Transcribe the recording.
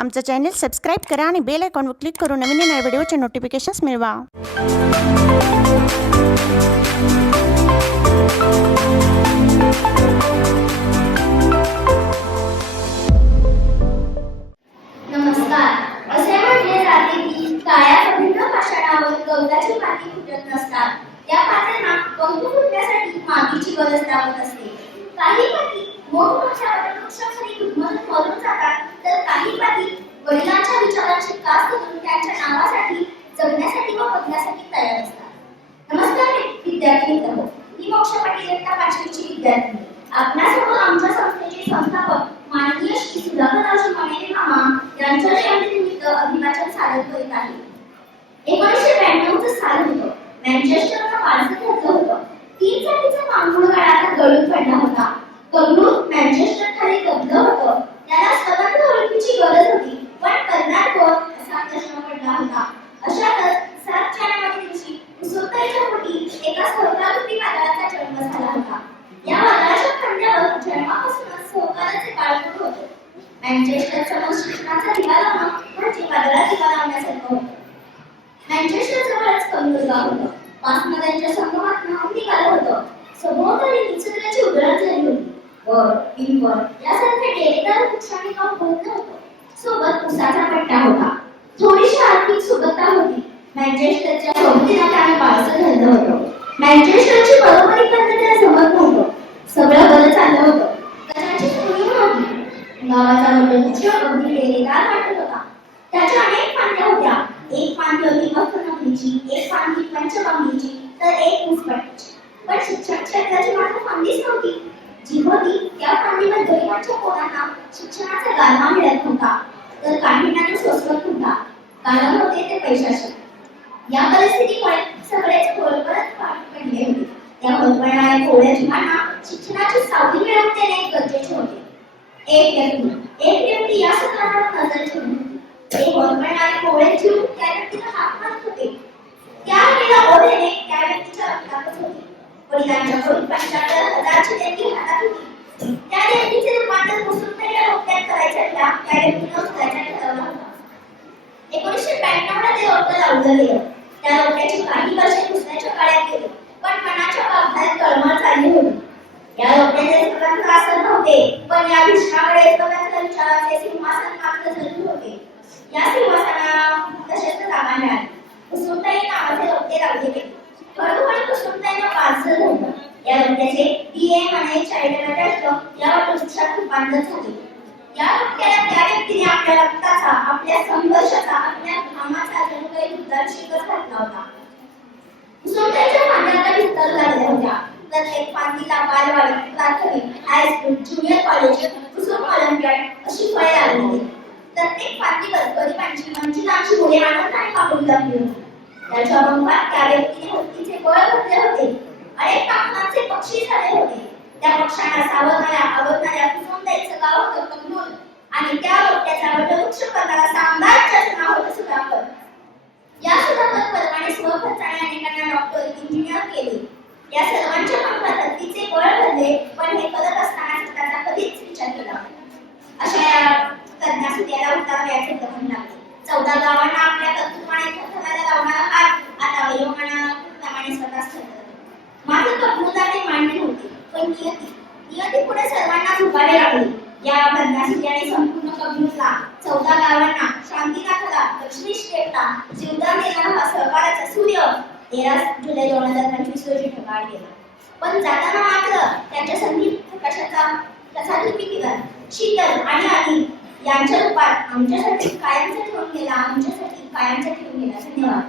आमचं channel subscribe करा आणि बेल आयकॉनवर क्लिक करून नवीन येणाऱ्या व्हिडिओचे नोटिफिकेशन्स मिळवा. नमस्कार. असे म्हटले जाते की काळ्या कठीण पाषाणावर गवताची पाती फुटत नसतात. त्या पात्यांना पंख फुटण्यासाठी मातीची गरज लागत असते. काही पाती मोठमोठ्या वटवृक्षाखाली घुटमळून मरून जातात, तर काही पाती वडिलांच्या विचारांची कास करून त्यांच्या नावासाठी जगण्यासाठी व बदण्यासाठी तयार असतात. नमस्कार विद्यार्थी मित्रांनो, मी मोक्ष पाटील इयत्ता 5वीची विद्यार्थी. आपल्यासमोर आमच्या संस्थेचे संस्थापक माननीय श्री सुधाकररावजी माने मामा यांच्या जयंतीनिमित्त अभिवाचन सादर करीत आहे. 1992 साल होतं. मँचेस्टरला वारसा घडलं होतं. 3 जातीचा मांगुळ गाळाला गळून पडला होता. कबनूर मँचेस्टर खाली गबलं होतं. त्याला स्वतंत्र ओळखीची गरज होती, पण करणार कोण असा प्रश्न पडला होता. अशातच 7 जानेवारी दिवशी उसुताईच्या पोटी एका सहकाररूपी वादळाचा जन्म झाला होता. या वादळाच्या खांद्यावर जन्मापासूनच सहकाराचे बाळगून होते. मँचेस्टर समोर शिक्षणाचा दिवा लावणं म्हणजे वादळात दिवा लावण्यासारखं होतं. मँचेस्टर जवळच कबनूर गाव होतं. पाचमध्यांच्या संगमातून निघालं होतं. सभोवताली निसर्गाची उधळण झाली होती. वर पिंपळ यासारखे डेरेदार वृक्षांनी गाव भरलं होतं. सोबत उसाचा पट्टा होता. थोडीशी आर्थिक सुबत्ता होती. मँचेस्टरच्या भोवतीला त्याने बाळसं धरलं होतं. मँचेस्टरची बरोबरी करणं त्याला जमत नव्हतं. सगळं बरं चाललं होतं. कदाचित कुणी नव्हती. गावाचा वटवृक्ष अगदी डेरेदार वाटत होता. त्याच्या अनेक फांद्या होत्या. एक फांदी होती मखनमणीची, एक फांदी पंचबांगीची, तर एक मुसपट्टीची. पण शिक्षण क्षेत्राची मात्र फांदीच नव्हती. जी होती त्या फांदीवर गरिबांच्या पोरांना शिक्षणाचा गारवा मिळत नव्हता, तर काहींना सोसवत नव्हता. कारण होते ते पैशाचे. या परिस्थितीमुळे सगळेच खोलवरच पडले होते. त्या होलवणाऱ्या कोवळ्या जीवांना शिक्षणाची सावली मिळवून देणे गरजेचे होते. एक व्यक्ती या सत्रावर नजर ठेवून होती. ते होलवणारे कोवळे जीव त्या व्यक्तीला हात मारत होते. त्या वेळेला ओढेने त्या व्यक्तीच्या रक्तातच होते. वडिलांच्याकडून 75,000ची देणगी हातात होती. त्या देणगीचे रूपांतर मुसुताईच्या डोक्यात करायचं त्या व्यक्तीनं उचलायचं ठरवलं होतं. 1992 ला ते रोपं लावलं गेलं. त्या रोप्याची काही वर्षे दुसऱ्याच्या काळात गेली, पण मनाच्या पावसाळ्यात तळमळ चालली होती. या रोप्याचे स्वतंत्र आसन नव्हते, पण या भीष्माकडे स्वतंत्र विचाराचे सिंहासन मात्र जरूर होते. या सिंहासनाला तसेच जागा मिळाली. कुसुमताई नावाचे रोपटे लावले गेले. हळूहळू कुसुमताईनं वारसं धरलं. या रोप्याचे DA म्हणे चारिटेबल ट्रस्ट या वटवृक्षात रूपांतर झाले. या रोपट्याला त्या व्यक्तीने आपल्या रक्ताचा, आपल्या संघर्षाचा, आपल्या घामाचा जणू काही दुधात शिकत घातला होता. कुसुमताईच्या फांद्या आता विस्तारू लागल्या होत्या. प्रत्येक फांदीला बालवाडी, प्राथमिक, high school, junior college, Kusum Olympiad अशी फळे लागली. प्रत्येक फांदीवर गरिबांची, वंचितांची मुले आनंदाने कापून लागली होती. त्याच्या पंखात त्या व्यक्तीने हत्तीचे बळ घातले होते. अनेक पाखरांचे पक्षी झाले होते. त्या पक्ष्यांना आवडणाऱ्या कुसुमताईचं गाव होतं कबनूर, आणि त्या रोपट्याचा वटवृक्ष करणारा साम्राज्याचं नाव होतं सुधाकर. या सुधाकर परमाने स्वखर्चाने अनेकांना डॉक्टर, इंजिनियर केले. या सर्वांच्या पंखात हत्तीचे बळ भरले, पण हे करत असताना त्याचा कधीच विचार केला. अशा या कन्यासुद्याला उतार द्यायचे गमन लागले. 14 गावांना आपल्या कर्तृत्वाने थरथरायला लावणारा हात आता वयोमानाप्रमाणे स्वतःच ठरवला. माझं कबनूरला ते मान्य नव्हते, पण नियती पुढे सर्वांना झुकावे लागले. या कन्यासुद्याने संपूर्ण कबनूरला, 14 गावांना, शांतीनाथला, दक्षिणी स्टेटला जीवदान देणारा हा सहकाराचा सूर्य 13 जुलै 2025 रोजी ढगाळ गेला. पण जाताना मात्र त्याच्या संधी प्रकाशाचा कसा केला शीतल आणि आली यांच्या रूपात आमच्यासाठी कायमचा ठेवून गेला. धन्यवाद.